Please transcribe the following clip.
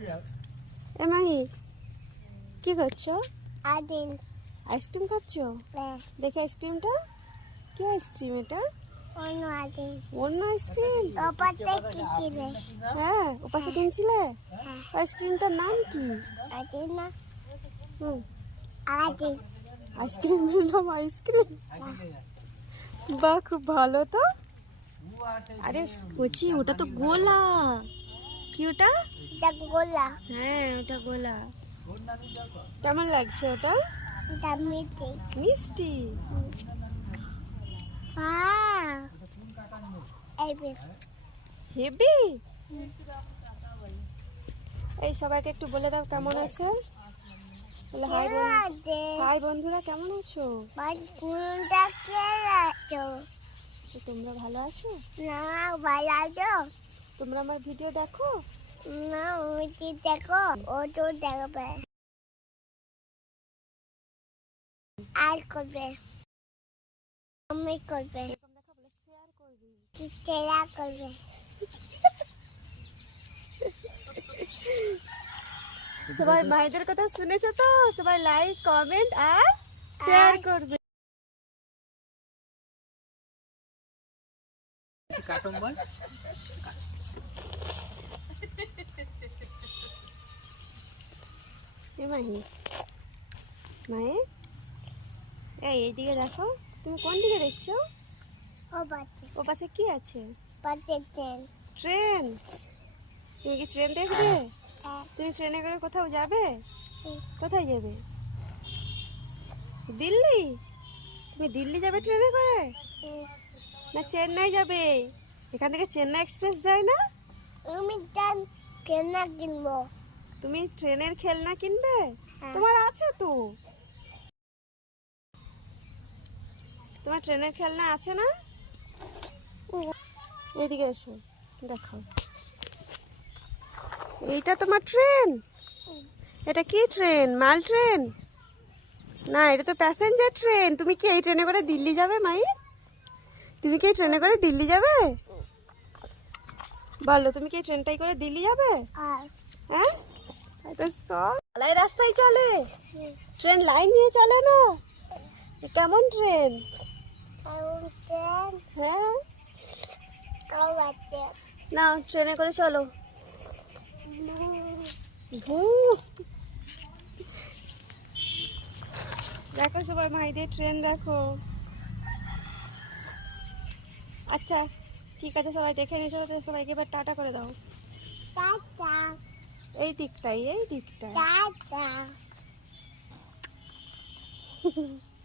এ মাহি কি করছো? আইসক্রিম খাচ্ছো? দেখে আইসক্রিমটা কি আইসক্রিম এটা? অন্য আইসক্রিম? হ্যাঁ ওপাশে কিনছিলে? আইসক্রিমটার নাম কি? আইসক্রিমের নাম আইসক্রিম? বাহ খুব ভালো তো। আরে কচি ওটা তো গোলা। কি ওটা? গোলা। হ্যাঁ ওটা গোলা। কেমন লাগছে ওটা? মিষ্টি। মিষ্টি? হেবি। এই সবাইকে একটু বলে দাও কেমন আছে। বলে হাই হাই বন্ধুরা, কেমন আছো? তোমরা ভালো আছো? না ভালো আছো? তোমরা আমার ভিডিও দেখো? না দেখো, ও তো দেখবে আর করবে, আমি করবে, শেয়ার করবি, শেয়ার করবে। সবাই মায়েদের কথা শুনেছো তো? সবাই লাইক কমেন্ট আর শেয়ার করবে। কাটুন বল। এ মাহি মায়ে এইদিকে দেখো। তুমি কোন দিকে দেখছো? ও পাশে কি আছে? ট্রেন? তুমি কি ট্রেন দেখবে? তুমি ট্রেনে করে কোথাও যাবে? কোথায় যাবে? দিল্লি? তুমি দিল্লি যাবে ট্রেনে করে না চেন্নাই যাবে? এখান থেকে চেন্নাই এক্সপ্রেস যায় না? আমি খেলনা কিনবো। তুমি ট্রেনের খেলনা কিনবে? তোমার আছে তো। তোমার ট্রেনের খেলনা আছে না? এদিকে এসো দেখো, এইটা তোমার ট্রেন? এটা কি ট্রেন? মাল ট্রেন না, এটা তো প্যাসেঞ্জার ট্রেন। তুমি কি এই ট্রেনে করে দিল্লি যাবে মাই? তুমি কি এই ট্রেনে করে দিল্লি যাবে? বলো, তুমি কি এই ট্রেনটাই করে দিল্লি যাবে? হ্যাঁ ঢালাই রাস্তায় চলে ট্রেন, লাইন দিয়ে চলে না। কেমন ট্রেন? হ্যাঁ না, ট্রেনে করে চলো। দেখো সবাই মাইদের ট্রেন দেখো। আচ্ছা ঠিক আছে, সবাই দেখে নিয়েছো তো, সবাইকে এবার টাটা করে দাও। এই দিকটাই, এই দিকটাই।